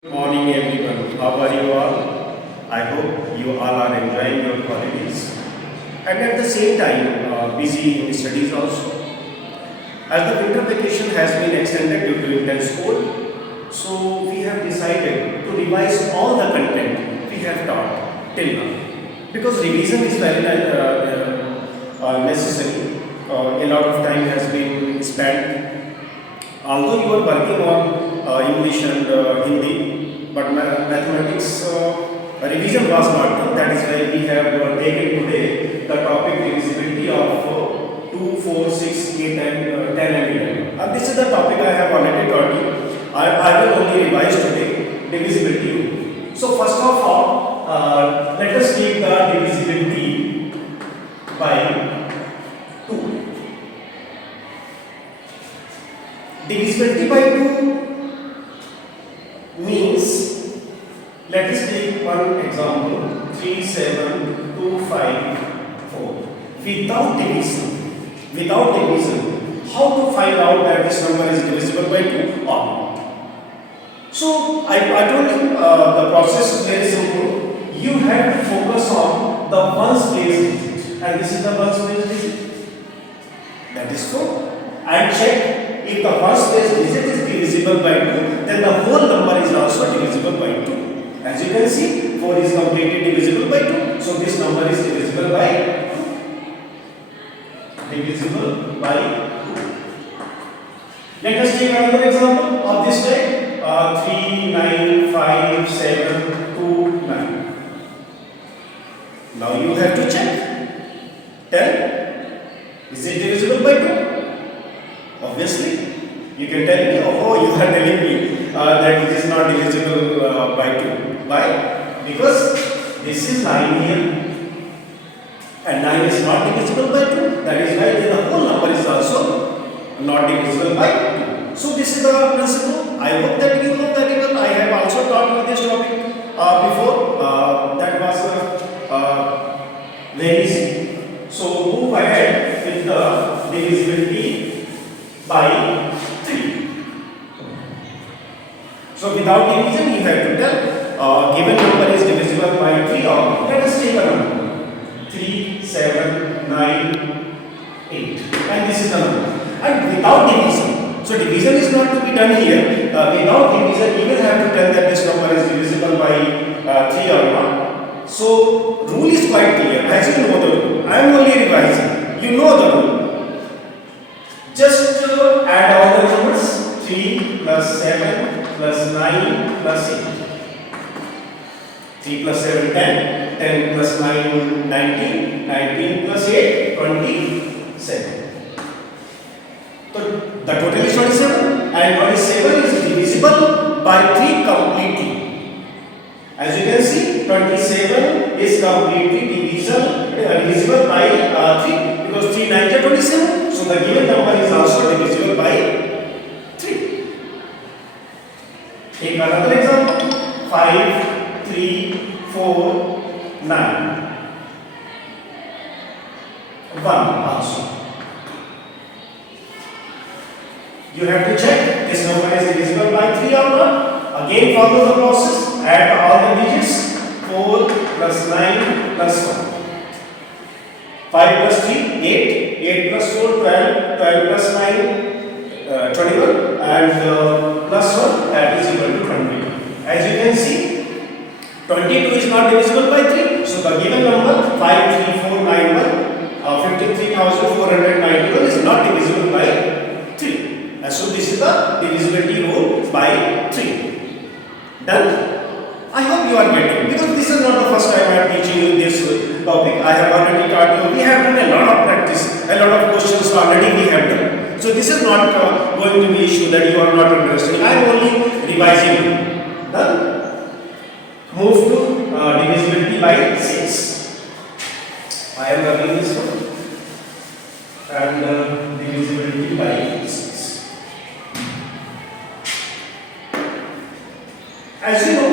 Good morning everyone. How are you all? I hope you all are enjoying your holidays and at the same time busy in studies also. As the winter vacation has been extended due to intense cold, so we have decided to revise all the content we have taught till now. Because revision is very necessary. A lot of time has been spent. Although you are working on English and Hindi, but mathematics revision was not done. That is why we have taken today the topic divisibility of 2, 4, 6, 8 and 10 and 11. This is the topic I have already taught you. I will only revise today divisibility rule. So first of all, let us take the divisibility by 2. Divisibility by 2 means, let us take one example, 3, 7, 2, 5, 4. Without division, how to find out that this number is divisible by 2 or not? So, I told you the process is very simple. You have to focus on the ones place digit, and this is the ones place digit. That is 4. And check if the first place digit is divisible by 2, then the whole number is also divisible by 2. As you can see, 4 is completely divisible by 2. So this number is divisible by 2. Divisible by 2. Let us take another example of this type. 3, 9, 5, 7, 2, 9. Now you have to check. 10. Is it divisible by 2? Obviously. You can tell me, oh, you are telling me that it is not divisible by 2. Why? Because this is 9 here and 9 is not divisible by 2. That is why the whole number is also not divisible by 2. So this is the principle. I hope that you know very well. I have also taught you this topic before. That was very easy. So move ahead with the divisibility by 3. So without division you have to tell given number is divisible by 3 or not. Let us take a number 3, 7, 9, 8 and this is the number. And without division, so division is not to be done here. Without division you will have to tell that this number is divisible by 3 or not. So rule is quite clear. As you know the rule, I am only revising. You know the rule. Just add all the numbers 3 plus 7 plus 9 plus 8. 3 plus 7 10, 10 plus 9 19, 19 plus 8 27. So the total is 27 and 27 is divisible by 3 completely. As you can see, 27 is completely divisible by 3 because 3 9 is 27. So the given number is also divisible by 3. Take another example 5, 3, 4, 9. 1 also. You have to check this number is divisible by 3 or not. Again follow the process. Add all the digits 4 plus 9 plus 1. 5 plus 3 8, 8 plus 4 12, 12 plus 9 21 and plus 1 that is equal to 20. As you can see 22 is not divisible by 3. So the given number 53491 53,491 is not divisible by 3. So this is the divisibility rule by 3. Done? I hope you are getting, because this is not the first time I am teaching you this topic. I have already taught you. We have done a lot of practice, a lot of questions already we have done. So this is not going to be issue that you are not understanding. I am only revising you. Done? Move to divisibility by 6. I am writing this one and divisibility by 6. As you know,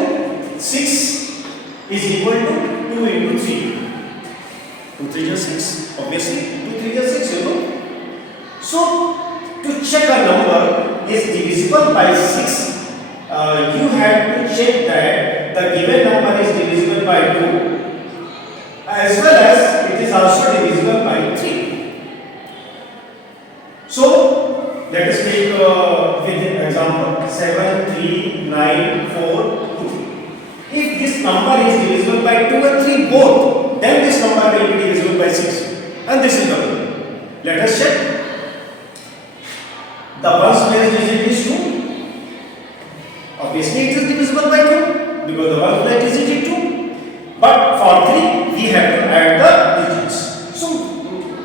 6 is equal to 2 into 3. 2 3 is 6. Obviously, 2 3 is 6, you know. So, to check a number is divisible by 6, you have to check that the given number is divisible by 2 as well as it is also divisible by 3. So let us take with example 7, 3, 9, 4, 2. If this number is divisible by 2 and 3 both, then this number will be divisible by 6, and this is the one. Let us check. The ones place digit is 2. Obviously it is divisible by 2 because the ones place digit is 2. But for 3 we have to add the digits. So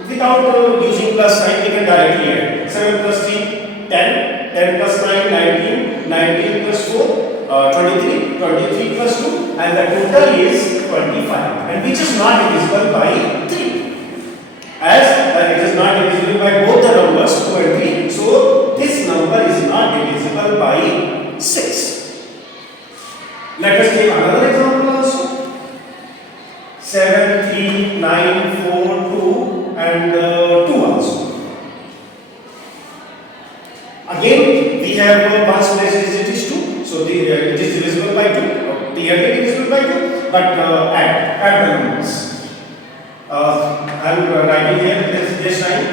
without using plus sign we can directly add 7 plus 3 10, 10 plus 9 19, 19 plus 4 23, 23 plus 2, and the total is 25, and which is not divisible by 3. As it is not divisible by both the numbers 2 and 3, so this number is not divisible by 6. Let us take another example also. 7, 3, 9, 4, 2, and 2 also. Again, we have ones place digit is 2, so it is divisible by 2. The other divisible by 2, but add the numbers. I am writing here this time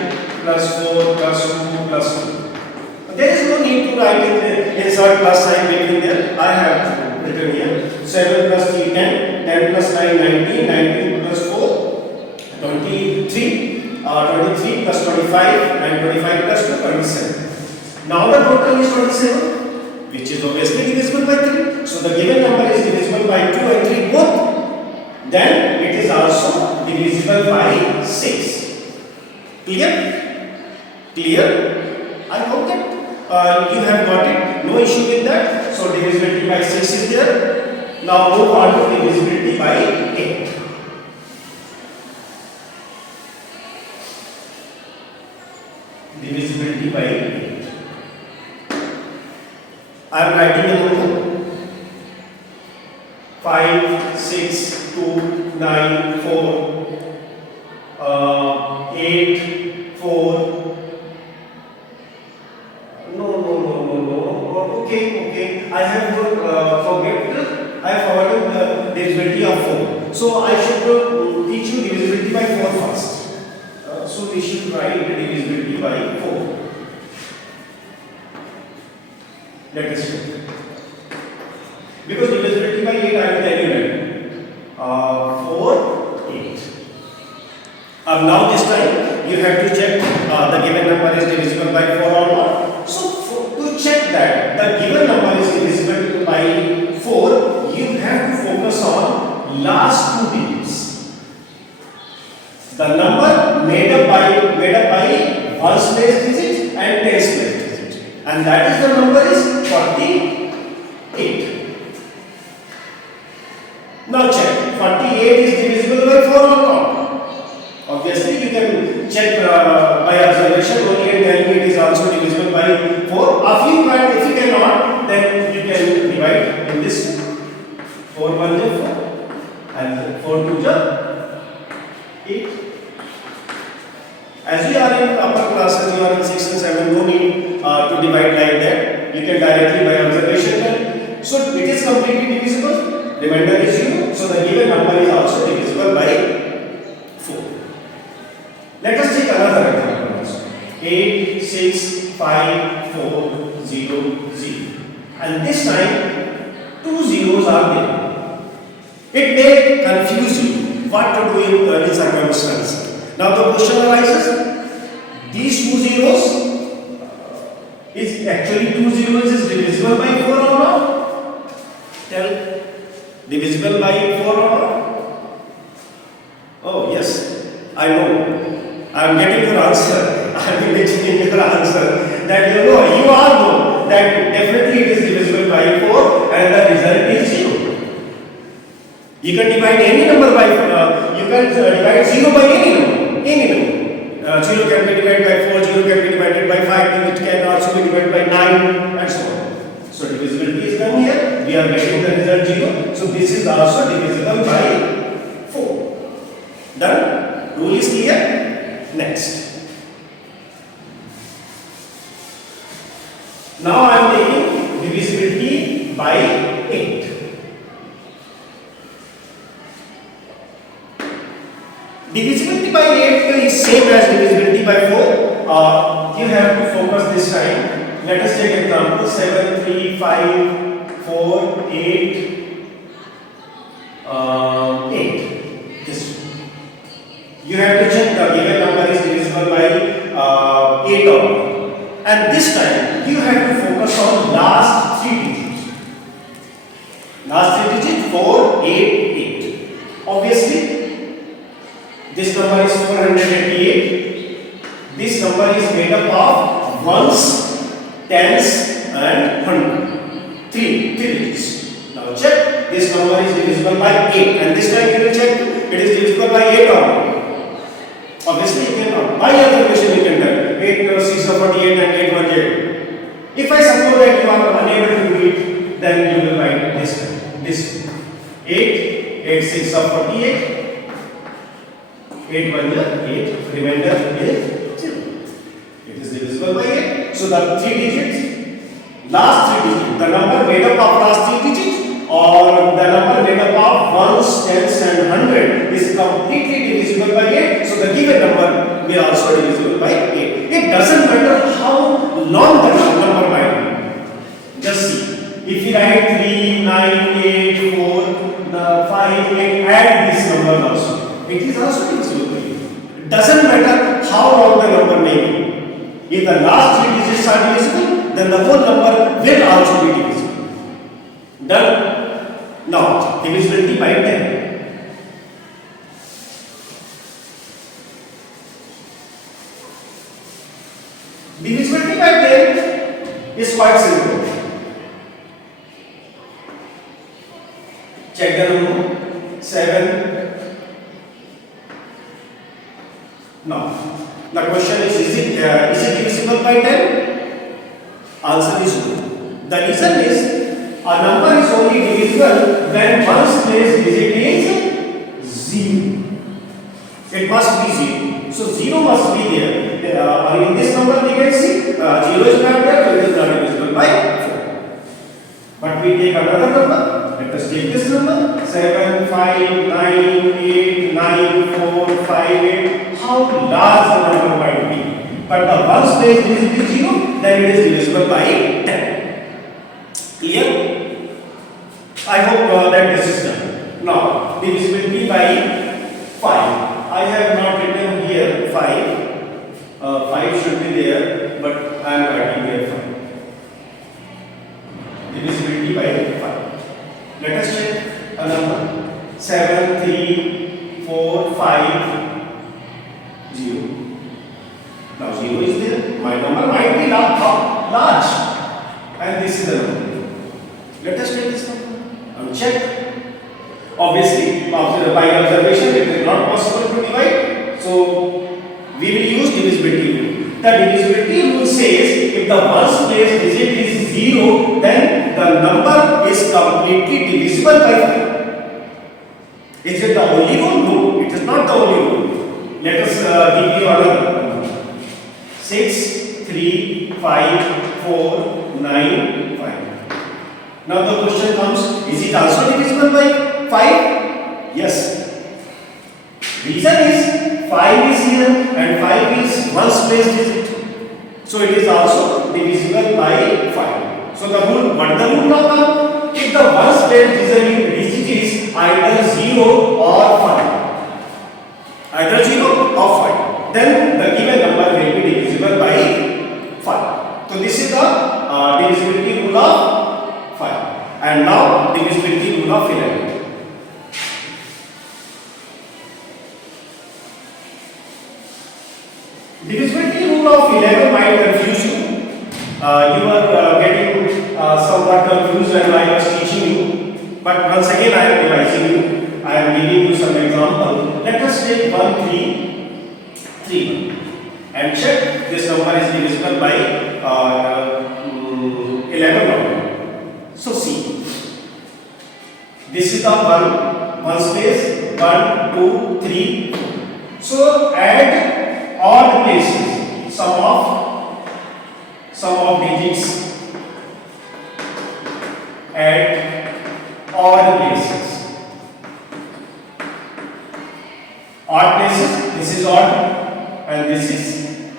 plus 4 plus 2 plus 2. There is no need to write insert plus sign between there. I have written here 7 plus 3 10, 10 plus 9 19, 19 plus 4 23, 23 plus 25, and 25 plus 2 27. Now the total is 27, which is obviously divisible by 3. So the given number is divisible by 2 and 3 both. Then it is also divisible by 6. Clear? Clear? I hope that you have got it. No issue with that. So divisibility by 6 is there. Now move on to divisibility by 8. Divisibility by 8. I am writing a number 5, 6, 2, 9, 4, 8, 4. No. Okay. I have forgotten the divisibility of 4. So I should teach you divisibility by 4 first. So we should write divisibility by 4. Let us check. Because divisibility by 8 I will tell you that 4, 8. Now this time you have to check the given number is divisible by 4 or not. So to check that the given number is divisible by 4, you have to focus on last 2 digits. The number made up by ones place digit and tens place digit, and that is the number is 48. Now check, 48 is divisible by 4 or not? Obviously you can check by observation only and tell me it is also divisible by 4. If you cannot, then you can divide in this 4 1 is 4 and 4 2 is 8. As we are in upper classes, you are in 6 and 7, no need to divide like that. You can directly by observation tell. So it is completely divisible. Remainder is 0. So the given number is also divisible by 4. Let us take another example. 8, 6, 5, 4, 0, 0. And this time 2 zeros are there. It may confuse you what to do in circumstance. Now the question arises, these 2 zeros is actually 2 zeros is divisible by 4 or not? Tell, divisible by 4 or not? Oh yes, I know. I am getting your answer. I am getting your answer. That you all know that definitely it is divisible by 4 and the result is 0. You can divide any number by you can divide 0 by any number. 0 can be divided by 4, 0 can be divided by 5, it can also be divided by 9 and so on. So divisibility is done here. We are getting the result 0. So this is also divisible by 4. Done? Rule is clear? Next. Now I am taking divisibility by 8. Divisibility by 8 is same as divisibility by 4. You have to focus this time. Let us take example 7, 3, 5, 4, 8, 8. This. You have to check the given number is divisible by 8 or not. And this time you have to focus on last 3 digits. Last 3 digits 4, 8, 8. Obviously, this number is 488. This number is made up of ones, tens, and hundred. Three digits. Now check. This number is divisible by 8, and this time you will check it is divisible by 8 or not. Obviously, you cannot. By observation, you can tell 8 6 are 48 and 8 100. If I suppose that you are unable to do it, then you will write this 8 6 are 48. 8 1 8, remainder is 0. It is divisible by 8. So the 3 digits, last 3 digits, the number made up of last 3 digits or the number made up of ones, tens, and hundred is completely divisible by 8. So the given number will also divisible by 8. It doesn't matter how long the number might be. Just see. If you write 3, 9, 8, 4, 5, 8, add this number also. It is also divisible by 8. It doesn't matter how long the number may be. If the last 3 digits are divisible, then the whole number will also be divisible. Done? Now, divisibility by 10. Divisibility by 10 is quite simple. Check the number 7. Now, the question is it divisible by 10? Answer is no. The reason is a number is only divisible when one's place digit is 0. It must be 0. So 0 must be there. In this number we can see 0 is not there, so it is not divisible by 4. But we take another number. Let us take this number 7, 5, 9, 8, 9, 4, 5, 8. How large the number might be. But the one's place digit is 0, then it is divisible by 10. Clear? I hope that this is done. Now, divisibility by 5. I have not written here 5. 5 should be there, but I am writing here 5. Divisibility by 5. Let us check a number 7, 3, 4, 5, 0. Now 0 is there. My number might be large, and this is the number. Let us take this number and check. Obviously, by observation, it is not possible to divide. So we will use divisibility rule. The divisibility rule says if the ones place digit is 0, then the number is completely divisible by 5. Is it the only rule? No, it is not the only rule. Let us give you another. 6, 3, 5, 4, 9, 5. Now the question comes, is it also divisible by 5? Yes. Reason is 5 is here and 5 is one's place digit. So it is also divisible by 5. So the rule, what the rule now come? If the one's place digit is either 0 or 5, either 0 or 5, then the given number will be divisible by 5. So this is the divisibility rule of 5. And now divisibility rule of 11. Divisibility rule of 11 might confuse you. You are getting somewhat confused when I was teaching you. But once again I am revising you. I am giving you some example. Let us take 1, 3, 3 and check this number is divisible by 11 number. So see, this is the one space 1, 2, 3. So add odd places, sum of digits, at odd places. Odd places, this is odd and this is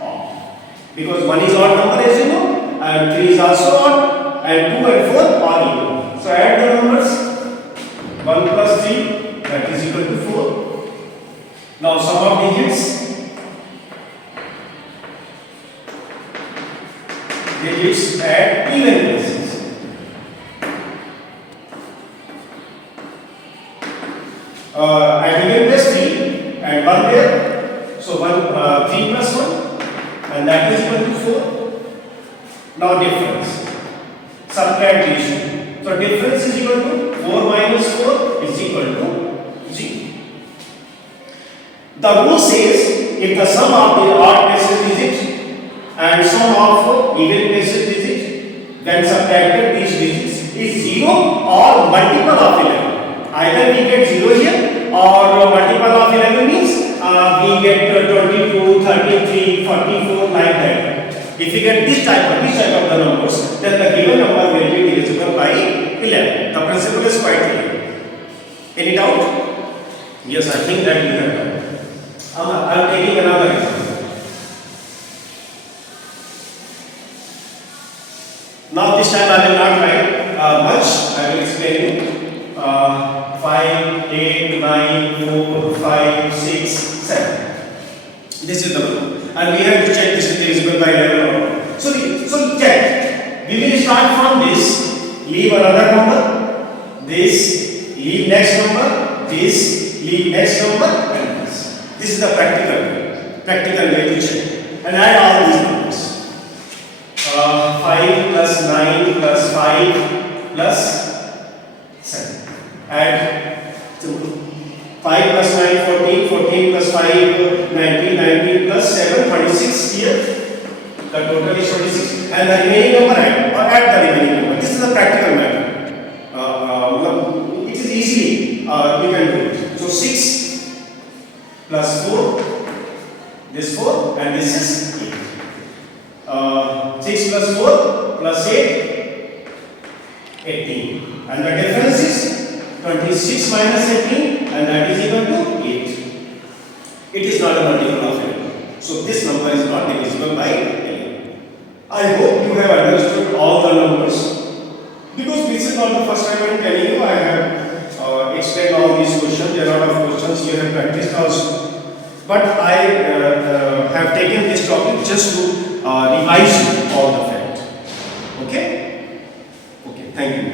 odd. Because 1 is odd number as you know, and 3 is also odd, and 2 and 4 are even. So add the numbers. 1 plus 3, that is equal to 4. Now sum of digits. Digits at even places. At even place 3 and 1 there. So 3 plus 1 and that is equal to 4. Now difference. Subtract these two. So difference is equal to 4 minus 4 is equal to 0. The rule says if the sum of the odd places digit and sum of even places digit when subtracted these digits is 0 or multiple of 11. Either we get 0 here or multiple of 11 means we get 22, 33, 44 like that. If we get this type of the numbers, then the given number will be divisible by 11. The principle is quite clear. Any doubt? Yes, I think that you have done. I am taking another example. Now this time I will not write much. I will explain you. 5, 8, 9, 4, 5, 6, 7. This is the rule. And we have to check this is divisible by 11 or not. So check. We will start from this, leave another number, this, leave next number, this, leave next number, and this. This is the practical way to check. And add all these numbers. 5 plus 9 plus 5 plus 7. Add 2. 5 plus 9, 14, 14 plus 5, 19, 19 plus 7, 26 here. The total is 26. And the remaining number add, or add the remaining number. This is the practical method. It is easily, you can do it. So 6 plus 4, this 4, and this is 8. 6 plus 4 plus 8, 18. And the difference is 26 minus 18 and that is equal to 8. It is not a multiple of 11. So this number is not divisible by 11. I hope you have understood all the numbers. Because this is not the first time I am telling you, I have explained all these questions. There are a lot of questions you have practiced also. But I have taken this topic just to revise all the facts. Okay? Okay, thank you.